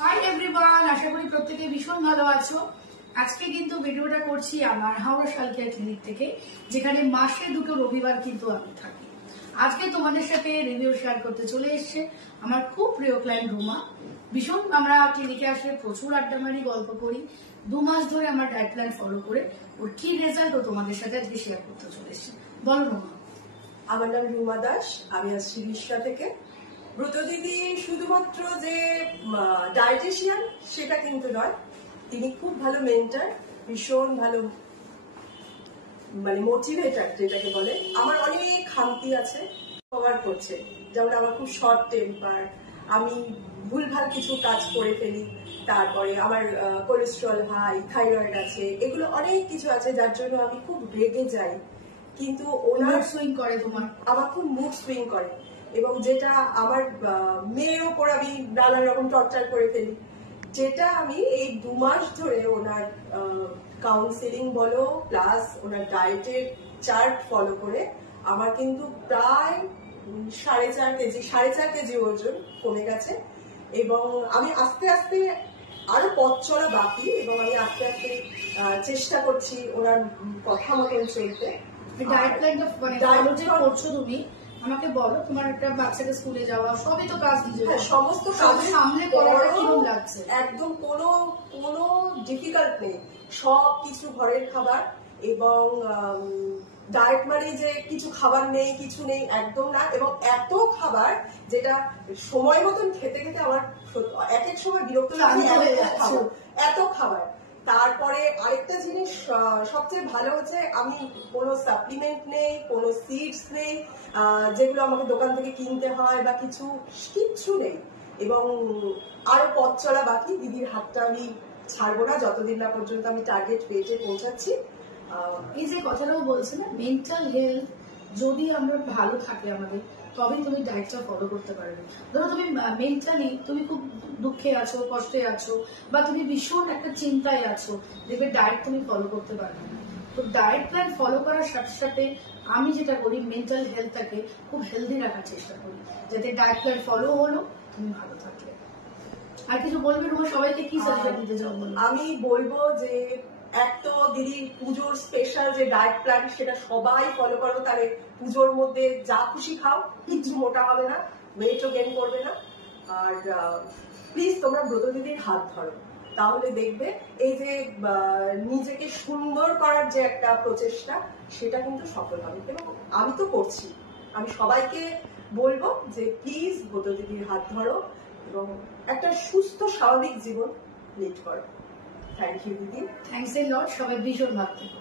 Hi everyone, আশা করি প্রত্যেকে ভীষণ ভালো আছো। আজকে কিন্তু ভিডিওটা করছি আমার হাওড়া শালকিয়া ক্লিনিক থেকে, যেখানে মাসে 2 রবিবার কিন্তু আমি থাকি। আজকে তোমাদের সাথে রিভিউ শেয়ার করতে চলে এসছে আমার খুব প্রিয় ক্লায়েন্ট রুমা। ভীষণ আমরা ক্লিনিকে আসলে প্রচুর আড্ডা মারি, গল্প করি। 2 মাস ধরে আমার ডায়েট প্ল্যান ফলো করে ওর কি রেজাল্ট ও তোমাদের সাথে আজকে শেয়ার করতে চলে এসছে। বলো রুমা। আমার নাম রুমা দাস, আমি আসছি রিষ্যা থেকে। ব্রত দিদি শুধুমাত্র যে ডায়েটিশিয়ান সেটা কিন্তু নয়, তিনি খুব ভালো মেন্টর, ভীষণ ভালো মোটিভেটার যেটাকে বলে। আমার অনেক খামতি আছে কভার করছে, যেমন আমার খুব শর্ট টেম্পার, আমি ভুলভাল কিছু কাজ করে ফেলি, তারপরে আমার কোলেস্ট্রল হাই, থাইরয়েড আছে, এগুলো অনেক কিছু আছে যার জন্য আমি খুব রেগে যাই। কিন্তু ওনার সুইং করে তোমার, আমার খুব মুড সুইং করে, এবং যেটা আমার মেয়ের ওপর আমি নানান রকম টর্চার করে ফেলি, যেটা আমি এই 2 মাস ধরে ওনার কাউন্সিলিং বলো প্লাস ওনার ডায়েটের চার্ট ফলো করে আমার কিন্তু প্রায় 4.5 কেজি ওজন কমে গেছে। এবং আমি আস্তে আস্তে আরো পথ চলা বাকি, এবং আমি আস্তে আস্তে চেষ্টা করছি ওনার কথা মতন চলতে। ডায়েট প্ল্যানটা ফলো যে করছো তুমি, আমাকে বলো, তোমার একটা বাচ্চাকে স্কুলে যাওয়া সবই তো কাজ নিজে, সমস্ত কাজ সামনে করাটা কিরকম লাগছে? একদম কোনো ডিফিকাল্ট নেই, সব কিছু ঘরের খাবার। এবং ডায়েট মানে যে কিছু খাবার নেই, কিছু নেই, একদম না। এবং এত খাবার যেটা সময় মতন খেতে খেতে আমার এক এক সময় বিরক্ত লাগে, এত খাবার। তারপরে আরেকটা জিনিস সবচেয়ে ভালো হচ্ছে, আমি কোনো সাপ্লিমেন্ট নেই, কোনো সিডস নেই যেগুলো আমাকে দোকান থেকে কিনতে হয় বা কিচ্ছু নেই। এবং আরো পথ চলা বাকি, দিদির হাতটা আমি ছাড়বো না যতদিন না পর্যন্ত আমি টার্গেট ওয়েটে পৌঁছাচ্ছি। এই যে কথাটাও বলছে না, মেন্টাল হেলথ যদি আমরা ভালো থাকে আমাদের, তবেই তুমি ডায়েটটা ফলো করতে পারবে। ধরো তুমি মেন্টালি তুমি খুব দুঃখে আছো, কষ্টে আছো, বা তুমি ভীষণ একটা চিন্তায় আছো, দেখবে ডায়েট তুমি ফলো করতে পারবে না। তো ডায়েট প্ল্যান ফলো করার সাথে সাথে আমি যেটা করি, মেন্টাল হেলথটাকে খুব হেলদি রাখার চেষ্টা করি, যাতে ডায়েট প্ল্যান ফলো হলো, তুমি ভালো থাকলে। আর কিছু বলবে রুমা? সবাইকে কি সাজেশন দিতে চাও? আমি বলবো যে এক তো দিদি পুজোর স্পেশাল যে ডায়েট প্ল্যান সেটা সবাই ফলো করো, তাহলে পুজোর মধ্যে যা খুশি খাও, কিছু মোটা হবে না, ওয়েটও গেইন করবে না। আর প্লিজ তোমরা ব্রত দিদির হাত ধরো, তাহলে দেখবে এই যে নিজেকে সুন্দর করার যে একটা প্রচেষ্টা, সেটা কিন্তু সফল হবে। এবং আমি তো করছি, আমি সবাইকে বলবো যে প্লিজ ব্রত দিদির হাত ধরো এবং একটা সুস্থ স্বাভাবিক জীবন লিড করো। থ্যাংক ইউ দিদি। থ্যাংকস এ লট, সবাই ভীষণ ভালো থেকো।